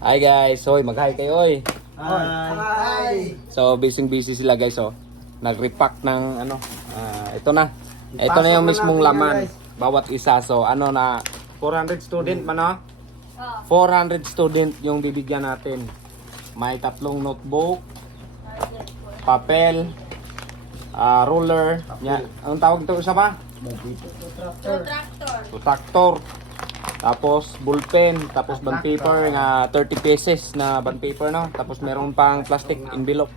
Hi guys, oy, mag-hi kayo oy. Hi. So, busy busy sila guys oh. Nag-repack ng ano, ah, ito na. Ito na yung mismong laman bawat isa. So, ano na 400 student man oh. 400 student yung bibigyan natin. May tatlong notebook, papel, ah, ruler, yan. Anong tawag ito isa pa? Tractor. Tractor. Tapos ballpen, tapos bond paper nga 30 pieces na bond paper no. Tapos meron pang plastic envelope.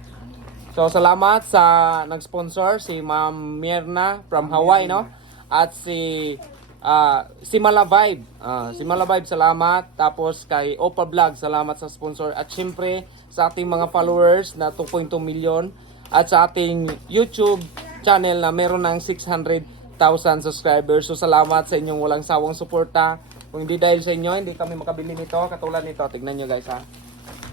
So salamat sa nag-sponsor si Ma'am Mirna from Hawaii no. At si ah, si Mala Vibe. Ah, si Mala Vibe salamat. Tapos kay Opa Vlog salamat sa sponsor at syempre sa ating mga followers na 2.2 million at sa ating YouTube channel na meron ng 600,000 subscribers. So salamat sa inyong walang sawang suporta. Kung hindi dahil sa inyo, hindi kami makabili nito. Katulad nito, tignan nyo guys ha.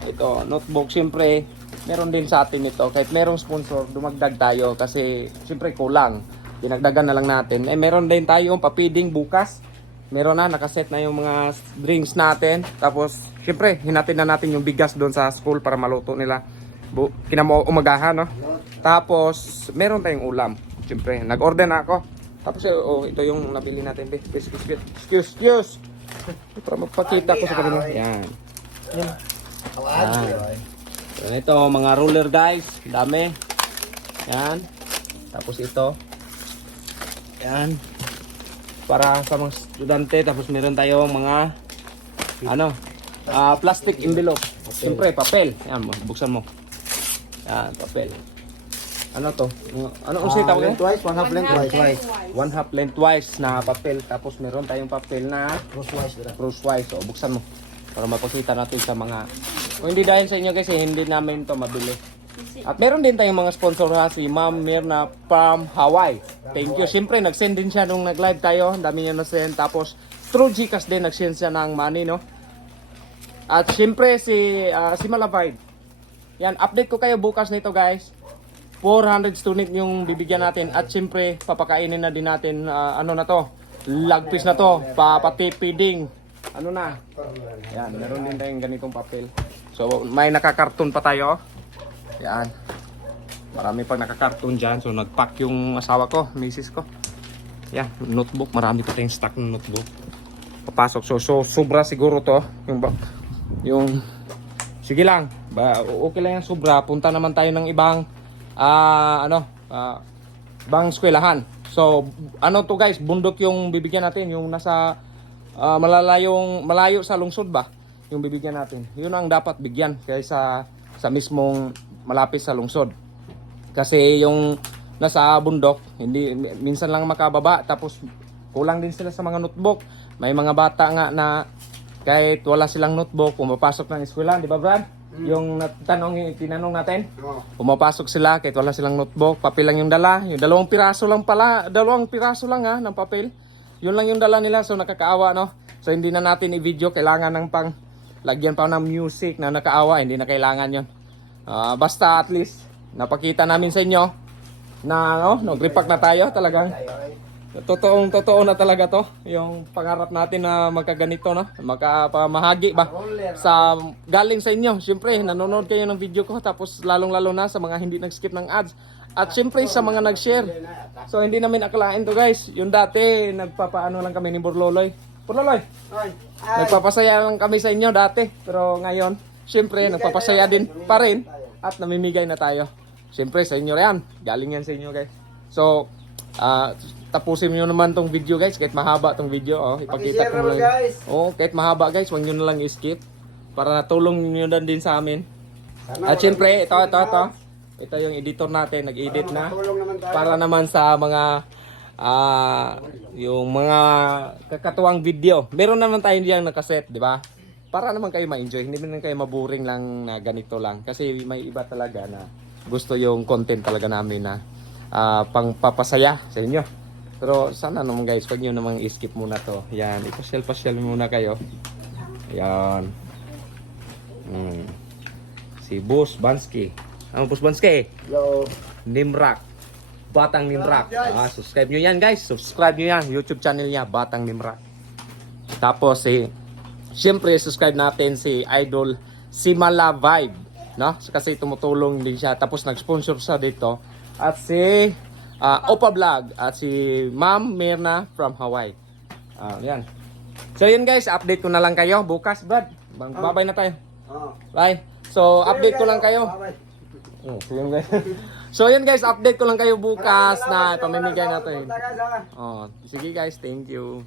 Ito, notebook, siyempre, meron din sa atin ito. Kahit merong sponsor, dumagdag tayo kasi siyempre kulang. Dinagdagan na lang natin. Eh, meron din tayong papiding bukas. Meron na, nakaset na yung mga drinks natin. Tapos, siyempre, hinatid na natin yung bigas doon sa school para maluto nila. Bu kinamo umagahan, no? Tapos, meron tayong ulam. Siyempre, nag-order na ako. Tapos, eh, oh, ito yung nabili natin. Excuse, excuse, excuse. Para magpakita ko sa kanila. Yan. Yan. Yan. So, ito, mga ruler guys. Dami. Yan. Tapos ito. Yan. Para sa mga estudyante. Tapos meron tayong mga ano, ah, plastic envelope. Siyempre, papel. Yan, buksan mo. Yan, papel. Ano to? Ano ang uh, tawag yan? Twice, one half length, twice, twice. One half lengthwise na papel. Tapos meron tayong papel na Crosswise, dira. crosswise. O, buksan mo. Para mapakita natin sa mga... Kung hindi dahil sa inyo kasi hindi namin to mabili. At meron din tayong mga sponsor ha, si Ma'am Mirna from Hawaii. Thank you. Siyempre, nag-send din siya nung nag-live tayo. Ang dami niya na-send. Tapos, through Gcash din, nag-send siya ng money, no? At siyempre, si, ah, si Malabay. Yan, update ko kayo bukas nito, guys. 400 student yung bibigyan natin. At siyempre, papakainin na din natin, ah, ano na to, lagpis na to, papatipiding. Ano na? Yan, meron din tayong ganitong papel. So, may nakakarton pa tayo. Yan. Marami pang nakakarton dyan. So, nag-pack yung asawa ko, misis ko. Yan, notebook. Marami pa tayong stock ng notebook. Papasok. So, so sobra siguro to. Yung, yung, sige lang. Ba, okay lang yung sobra. Punta naman tayo ng ibang, ah, ano, ah, ibang eskwelahan. So, ano to guys, bundok yung bibigyan natin. Yung nasa, ah, malalayong, malayo sa lungsod ba? Yung bibigyan natin. Yun ang dapat bigyan kaysa sa mismong malapit sa lungsod. Kasi yung nasa bundok, hindi minsan lang makababa tapos kulang din sila sa mga notebook. May mga bata nga na kahit wala silang notebook, pumapasok ng eskwela, di ba Brad? Yung nat- tanong, tinanong natin, pumapasok sila kahit wala silang notebook, papel lang yung dala, yung dalawang piraso lang pala, dalawang piraso lang ha, ng papel. Yun lang yung dala nila, so nakakaawa no. So hindi na natin i-video, kailangan ng pang lagyan pa ng music na nakaawa, hindi na kailangan yon. Ah, basta at least napakita namin sa inyo na no, nag-repack na tayo talagang totoong totoo na talaga to yung pangarap natin na magkaganito no? Magkapamahagi ba? Sa galing sa inyo. Syempre nanonood kayo ng video ko tapos lalong lalo na sa mga hindi nag-skip ng ads. At syempre sa mga nag-share. So hindi namin akalain to guys. Yung dati nagpapaano lang kami ni Burloloy. Burloloy! Nagpapasaya lang kami sa inyo dati, pero ngayon, syempre, nagpapasaya din pa rin at namimigay na tayo. Syempre, sa inyo yan. Galing yan sa inyo, guys. So, ah, tapusin nyo naman tong video, guys. Kahit mahaba tong video, oh. Ipakita ko lang. guys. Oh, kahit mahaba, guys, huwag nyo na lang i-skip. Para natulong nyo na din sa amin. Sana At syempre, ito, ito, ito. Ito yung editor natin, nag-edit na Tulong naman tayo. para naman sa mga ah yung mga kakatuwang video. Meron naman tayo diyan nakaset, di ba? Para naman kayo ma-enjoy, hindi naman kayo maboring lang na ganito lang kasi may iba talaga na gusto yung content talaga namin na ah, pangpapasaya sa inyo. Pero sana naman guys, wag niyo namang i-skip muna to. Yan, ipasyal-pasyal muna kayo. Yan. Hmm. Si Boss Bansky. Ano Boss Bansky? Yo. Nimrak. Batang Nimrak. Ah, subscribe nyo yan guys. Subscribe nyo yan. YouTube channel niya, Batang Nimrak. Tapos si Siyempre, subscribe natin si Idol Simala Vibe. No? Kasi tumutulong din siya. Tapos nag-sponsor siya dito. At si ah, Opa Vlog. At si Ma'am Mirna from Hawaii. Ah, yan. So yun guys, update ko na lang kayo bukas, Brad. Bang- Babay na tayo. Oh. Bye. So, update ko lang kayo. Oh, yun guys. so yun guys, update ko lang kayo bukas na pamimigay natin. Oh, sige guys, thank you.